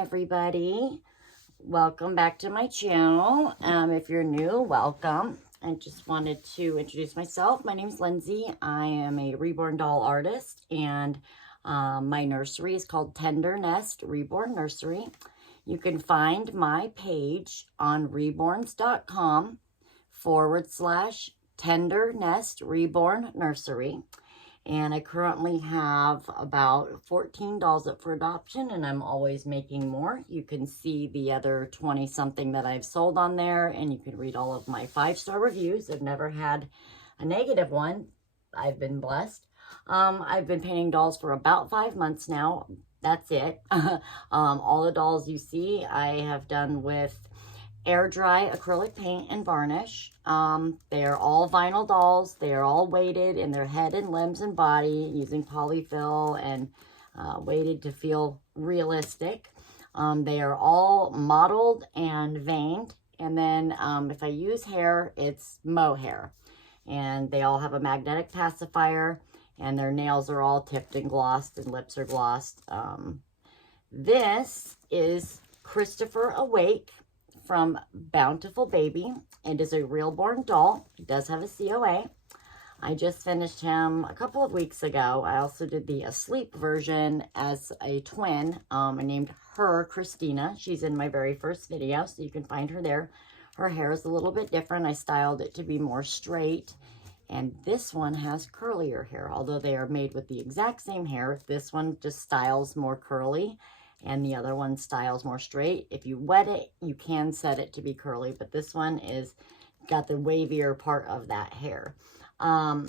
everybody. Welcome back to my channel. If you're new, welcome. I just wanted to introduce myself. My name is Lindsay. I am a Reborn doll artist, and my nursery is called Tender Nest Reborn Nursery. You can find my page on reborns.com/Tender Nest Reborn Nursery. And I currently have about 14 dolls up for adoption, and I'm always making more. You can see the other 20 something that I've sold on there, and you can read all of my 5-star reviews. I've never had a negative one. I've been blessed. I've been painting dolls for about 5 months now. That's it. All the dolls you see I have done with air dry acrylic paint and varnish. They are all vinyl dolls. They are all weighted in their head and limbs and body using polyfill and weighted to feel realistic. They are all modeled and veined. And then if I use hair, it's mohair. And they all have a magnetic pacifier, and their nails are all tipped and glossed, and lips are glossed. This is Christopher Awake from Bountiful Baby. It is a real-born doll. It does have a COA. I just finished him a couple of weeks ago. I also did the asleep version as a twin. I named her Christina. She's in my very first video, so you can find her there. Her hair is a little bit different. I styled it to be more straight. And this one has curlier hair. Although they are made with the exact same hair, this one just styles more curly, and the other one styles more straight. If you wet it, you can set it to be curly, but this one is got the wavier part of that hair.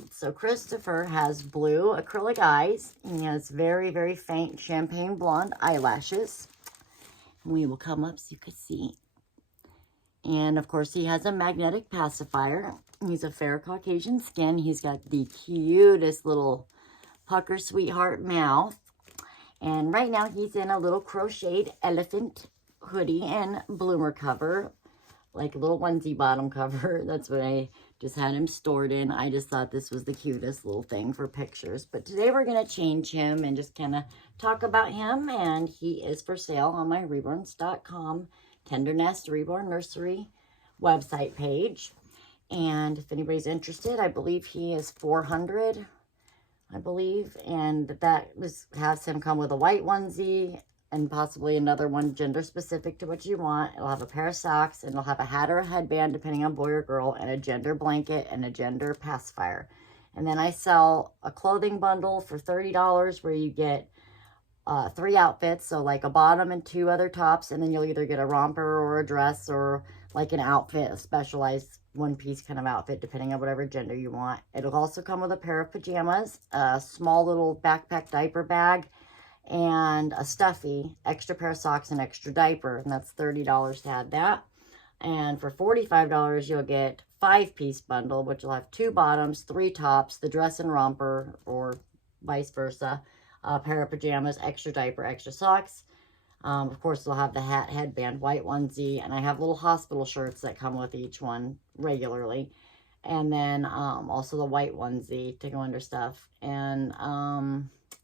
So Christopher has blue acrylic eyes. He has very, very faint champagne blonde eyelashes. We will come up so you can see. And of course, he has a magnetic pacifier. He's a fair Caucasian skin. He's got the cutest little pucker sweetheart mouth. And right now he's in a little crocheted elephant hoodie and bloomer cover, like a little onesie bottom cover. That's what I just had him stored in. I just thought this was the cutest little thing for pictures. But today we're going to change him and just kind of talk about him. And he is for sale on my reborns.com Tender Nest Reborn Nursery website page. And if anybody's interested, I believe he is $400. I believe, and that has him come with a white onesie and possibly another one gender specific to what you want. It'll have a pair of socks, and it'll have a hat or a headband depending on boy or girl, and a gender blanket and a gender pacifier. And then I sell a clothing bundle for $30 where you get 3 outfits, so like a bottom and 2 other tops, and then you'll either get a romper or a dress or like an outfit, a specialized one-piece kind of outfit, depending on whatever gender you want. It'll also come with a pair of pajamas, a small little backpack diaper bag, and a stuffy, extra pair of socks, and extra diaper, and that's $30 to add that. And for $45, you'll get 5-piece bundle, which will have 2 bottoms, 3 tops, the dress and romper, or vice versa, a pair of pajamas, extra diaper, extra socks. Of course, they'll have the hat, headband, white onesie, and I have little hospital shirts that come with each one regularly. And then also the white onesie to go under stuff. And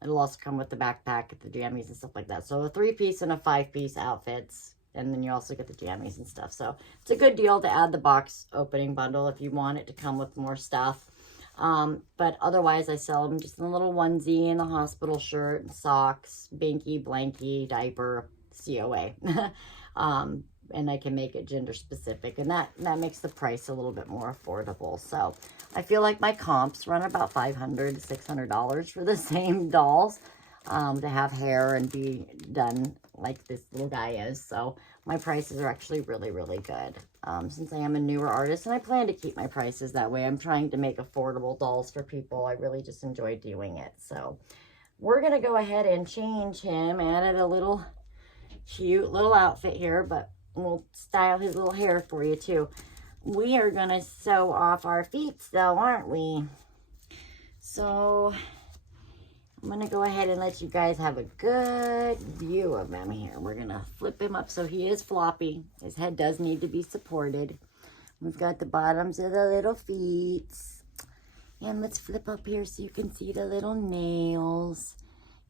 it'll also come with the backpack, the jammies and stuff like that. So a 3-piece and a 5-piece outfits. And then you also get the jammies and stuff. So it's a good deal to add the box opening bundle if you want it to come with more stuff. But otherwise, I sell them just in a little onesie and a hospital shirt, and socks, binky, blankie, diaper, COA. And I can make it gender specific, and that makes the price a little bit more affordable. So I feel like my comps run about $500 to $600 for the same dolls to have hair and be done like this little guy is. So my prices are actually really, really good. Since I am a newer artist, and I plan to keep my prices that way. I'm trying to make affordable dolls for people. I really just enjoy doing it. So we're going to go ahead and change him. Added a little cute little outfit here, but we'll style his little hair for you too. We are going to sew off our feet though, aren't we? So I'm going to go ahead and let you guys have a good view of him here. We're going to flip him up so he is floppy. His head does need to be supported. We've got the bottoms of the little feet. And let's flip up here so you can see the little nails.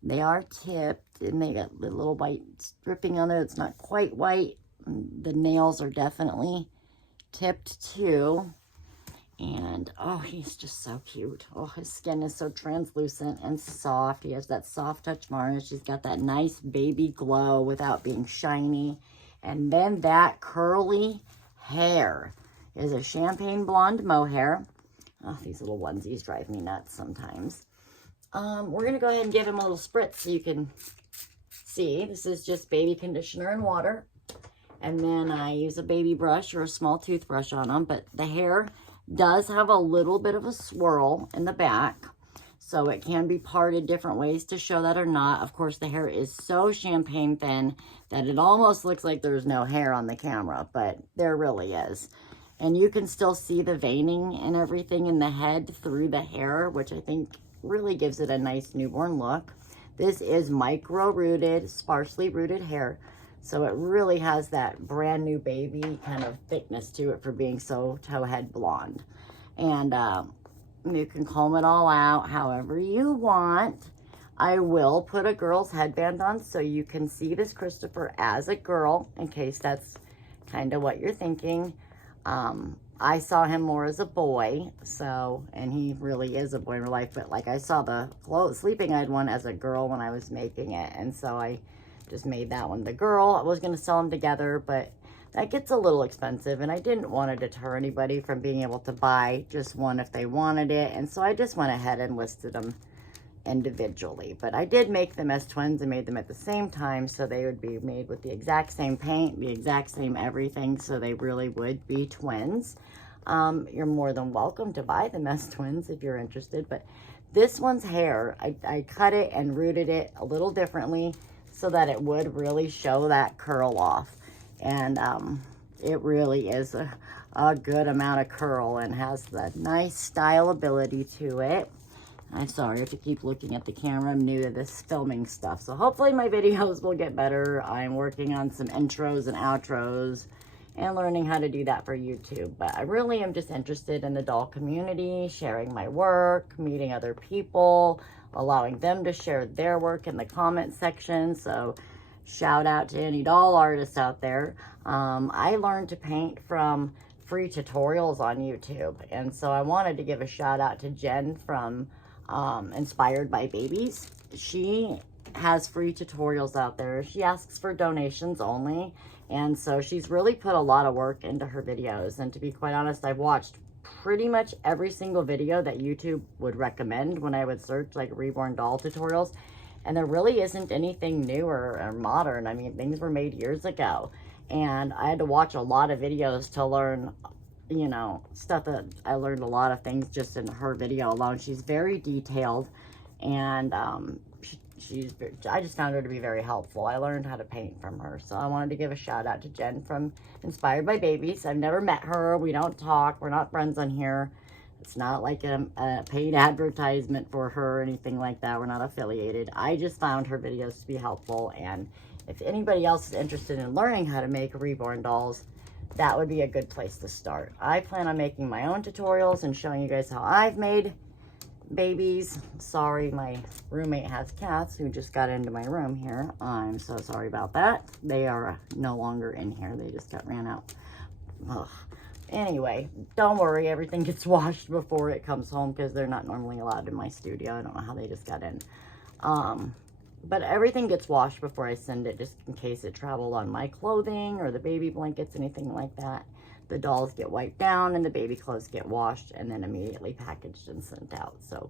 They are tipped, and they got the little white dripping on it. It's not quite white. The nails are definitely tipped too. And, oh, he's just so cute. Oh, his skin is so translucent and soft. He has that soft touch varnish. He's got that nice baby glow without being shiny. And then that curly hair is a champagne blonde mohair. Oh, these little onesies drive me nuts sometimes. We're going to go ahead and give him a little spritz so you can see. This is just baby conditioner and water. And then I use a baby brush or a small toothbrush on him. But the hair does have a little bit of a swirl in the back. So it can be parted different ways to show that or not. Of course, the hair is so champagne thin that it almost looks like there's no hair on the camera. But there really is. And you can still see the veining and everything in the head through the hair, which I think really gives it a nice newborn look. This is micro-rooted, sparsely rooted hair. So it really has that brand new baby kind of thickness to it for being so towhead blonde. And you can comb it all out however you want. I will put a girl's headband on so you can see this Christopher as a girl, in case that's kind of what you're thinking. I saw him more as a boy, so, and he really is a boy in real life, but like I saw the sleeping eyed one as a girl when I was making it, and so I just made that one the girl. I was going to sell them together, but that gets a little expensive, and I didn't want to deter anybody from being able to buy just one if they wanted it, and so I just went ahead and listed them individually. But I did make them as twins and made them at the same time, so they would be made with the exact same paint, the exact same everything, so they really would be twins. You're more than welcome to buy them as twins if you're interested, but this one's hair, I cut it and rooted it a little differently so that it would really show that curl off. And it really is a good amount of curl and has the nice style ability to it. I'm sorry if you keep looking at the camera. I'm new to this filming stuff, so hopefully my videos will get better. I'm working on some intros and outros and learning how to do that for YouTube. But I really am just interested in the doll community, sharing my work, meeting other people, allowing them to share their work in the comment section. So shout out to any doll artists out there. I learned to paint from free tutorials on YouTube. And so I wanted to give a shout out to Jen from Inspired by Babies. She has free tutorials out there. She asks for donations only. And so she's really put a lot of work into her videos. And to be quite honest, I've watched pretty much every single video that YouTube would recommend when I would search like Reborn doll tutorials. And there really isn't anything new or modern. I mean, things were made years ago. And I had to watch a lot of videos to learn, you know, stuff that I learned a lot of things just in her video alone. She's very detailed, and I just found her to be very helpful. I learned how to paint from her, so I wanted to give a shout out to Jen from Inspired by Babies. I've never met her. We don't talk. We're not friends on here. It's not like a paid advertisement for her or anything like that. We're not affiliated. I just found her videos to be helpful, and if anybody else is interested in learning how to make Reborn dolls, that would be a good place to start. I plan on making my own tutorials and showing you guys how I've made babies. Sorry, my roommate has cats who just got into my room here. I'm so sorry about that. They are no longer in here. They just ran out. Ugh. Anyway, don't worry. Everything gets washed before it comes home because they're not normally allowed in my studio. I don't know how they just got in. But everything gets washed before I send it, just in case it traveled on my clothing or the baby blankets, anything like that. The dolls get wiped down and the baby clothes get washed and then immediately packaged and sent out. So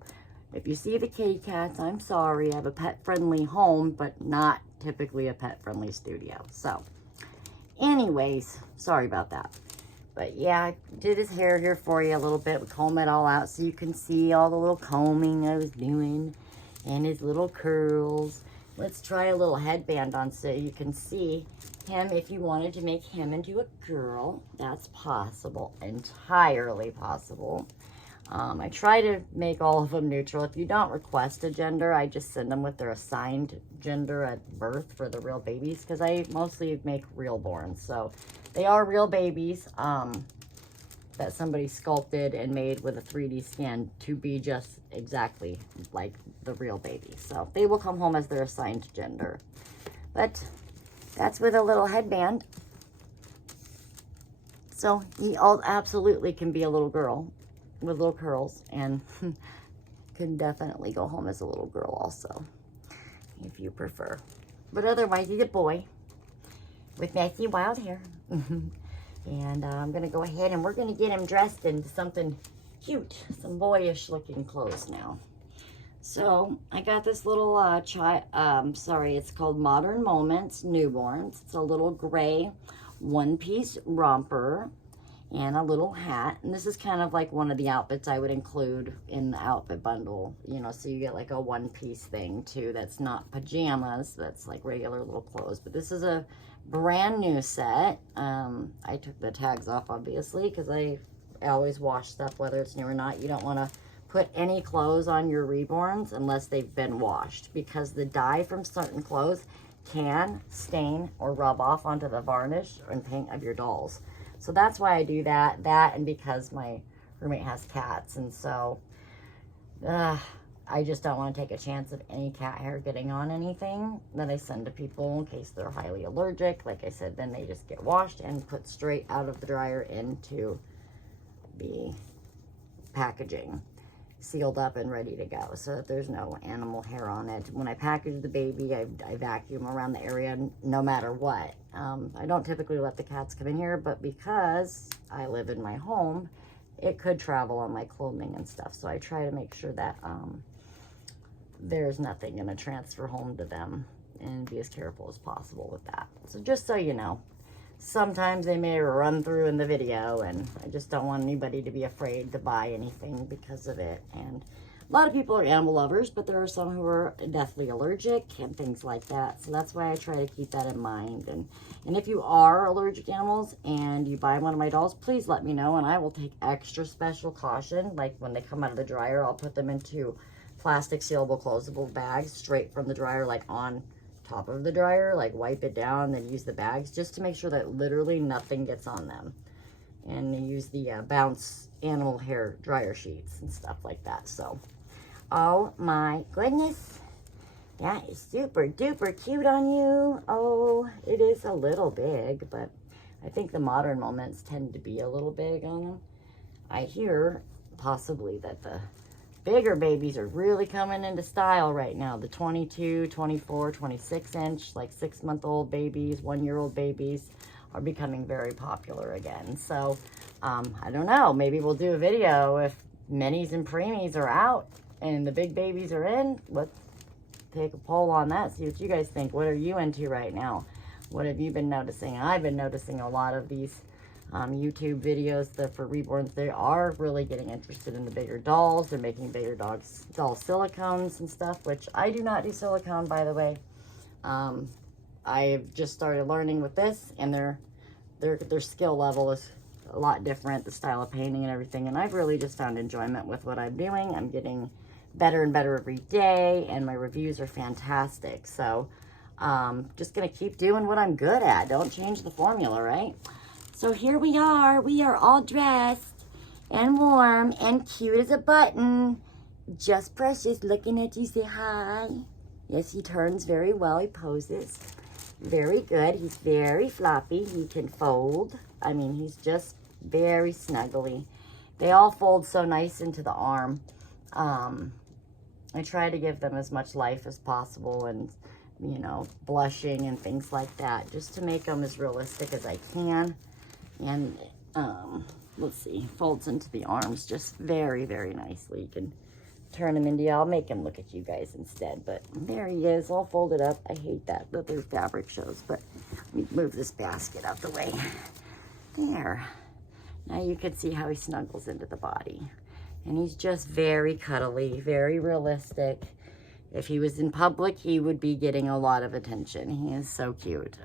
if you see the kitty cats, I'm sorry. I have a pet-friendly home, but not typically a pet-friendly studio. So anyways, sorry about that. But yeah, I did his hair here for you a little bit. We comb it all out so you can see all the little combing I was doing and his little curls. Let's try a little headband on so you can see him. If you wanted to make him into a girl, that's possible, entirely possible. I try to make all of them neutral. If you don't request a gender, I just send them with their assigned gender at birth for the real babies, because I mostly make real born, so they are real babies. that somebody sculpted and made with a 3D scan to be just exactly like the real baby. So they will come home as their assigned gender. But that's with a little headband. So he absolutely can be a little girl with little curls, and can definitely go home as a little girl also, if you prefer. But otherwise, he's a boy with messy wild hair. And I'm going to go ahead and we're going to get him dressed into something cute, some boyish looking clothes now. So I got this little, it's called Modern Moments Newborns. It's a little gray one-piece romper and a little hat. And this is kind of like one of the outfits I would include in the outfit bundle, you know, so you get like a one-piece thing too that's not pajamas, that's like regular little clothes. But this is a brand new set. I took the tags off obviously because I always wash stuff whether it's new or not. You don't want to put any clothes on your reborns unless they've been washed, because the dye from certain clothes can stain or rub off onto the varnish and paint of your dolls. So that's why I do that. And because my roommate has cats, and so I just don't want to take a chance of any cat hair getting on anything that I send to people in case they're highly allergic. Like I said, then they just get washed and put straight out of the dryer into the packaging, sealed up and ready to go, so that there's no animal hair on it. When I package the baby, I vacuum around the area no matter what. I don't typically let the cats come in here, but because I live in my home, it could travel on my clothing and stuff. So I try to make sure that there's nothing going to transfer home to them, and be as careful as possible with that. So just so you know, sometimes they may run through in the video, and I just don't want anybody to be afraid to buy anything because of it. And a lot of people are animal lovers, but there are some who are deathly allergic and things like that. So that's why I try to keep that in mind. And if you are allergic to animals and you buy one of my dolls, please let me know, and I will take extra special caution. Like when they come out of the dryer, I'll put them into plastic sealable closable bags straight from the dryer, like on top of the dryer, like wipe it down, then use the bags just to make sure that literally nothing gets on them. And you use the Bounce animal hair dryer sheets and stuff like that. So, oh my goodness, that is super duper cute on you. Oh, it is a little big, but I think the Modern Moments tend to be a little big on them. I hear possibly that the bigger babies are really coming into style right now. The 22, 24, 26 inch, like 6-month-old babies, 1-year-old babies are becoming very popular again. So, I don't know, maybe we'll do a video if minis and preemies are out and the big babies are in. Let's take a poll on that, see what you guys think. What are you into right now? What have you been noticing? I've been noticing a lot of these YouTube videos that for reborns, they are really getting interested in the bigger dolls. They're making bigger doll silicones and stuff, which I do not do silicone, by the way. I've just started learning with this, and their skill level is a lot different, the style of painting and everything, and I've really just found enjoyment with what I'm doing. I'm getting better and better every day, and my reviews are fantastic. So just gonna keep doing what I'm good at. Don't change the formula, right? So here we are all dressed and warm and cute as a button. Just Precious looking at you, say hi. Yes, he turns very well, he poses. Very good, he's very floppy, he can fold. I mean, he's just very snuggly. They all fold so nice into the arm. I try to give them as much life as possible, and, you know, blushing and things like that, just to make them as realistic as I can. And let's see, folds into the arms just very, very nicely. You can turn him into, I'll make him look at you guys instead, but there he is, all folded up. I hate that their fabric shows, but let me move this basket out the way. There. Now you can see how he snuggles into the body. And he's just very cuddly, very realistic. If he was in public, he would be getting a lot of attention. He is so cute.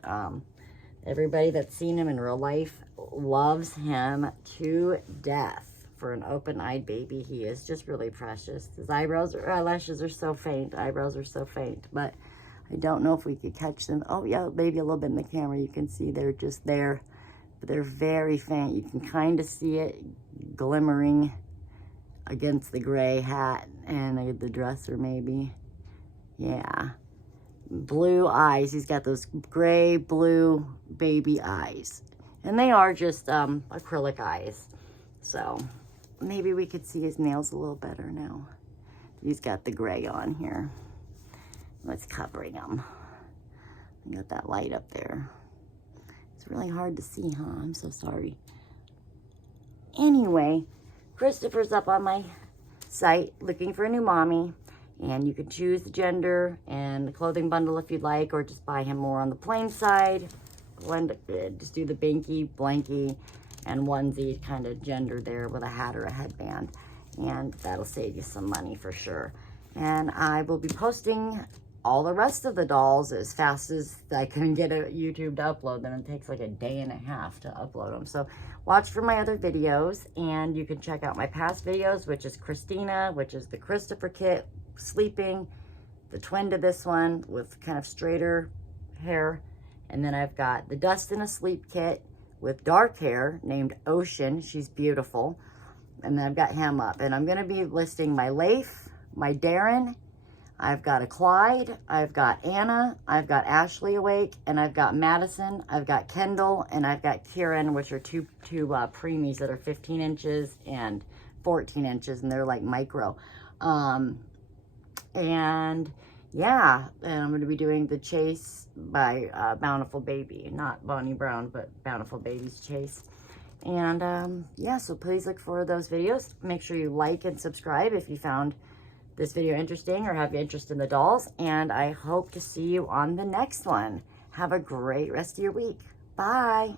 Everybody that's seen him in real life loves him to death. For an open-eyed baby, he is just really precious. His eyelashes are so faint. Eyebrows are so faint, but I don't know if we could catch them. Oh yeah, maybe a little bit in the camera. You can see they're just there. but they're very faint. You can kind of see it glimmering against the gray hat and the dresser maybe. Yeah. Blue eyes. He's got those gray, blue baby eyes. And they are just acrylic eyes. So maybe we could see his nails a little better now. He's got the gray on here. It's covering him. I got that light up there. It's really hard to see, huh? I'm so sorry. Anyway, Christopher's up on my site looking for a new mommy. And you can choose the gender and the clothing bundle if you'd like, or just buy him more on the plain side. Just do the binky, blankie, and onesie kind of gender there with a hat or a headband. And that'll save you some money for sure. And I will be posting all the rest of the dolls as fast as I can get a YouTube to upload them. It takes like a day and a half to upload them. So watch for my other videos, and you can check out my past videos, which is Christina, which is the Christopher kit, sleeping, the twin to this one with kind of straighter hair. And then I've got the Dustin Asleep kit with dark hair named Ocean. She's beautiful. And then I've got him up. And I'm going to be listing my Leif, my Darren, I've got a Clyde, I've got Anna, I've got Ashley Awake, and I've got Madison, I've got Kendall, and I've got Kieran, which are two preemies that are 15 inches and 14 inches, and they're like micro. And yeah, and I'm going to be doing the Chase by Bountiful Baby, not Bonnie Brown, but Bountiful Baby's Chase. And yeah, so please look for those videos. Make sure you like and subscribe if you found this video interesting or have interest in the dolls. And I hope to see you on the next one. Have a great rest of your week. Bye.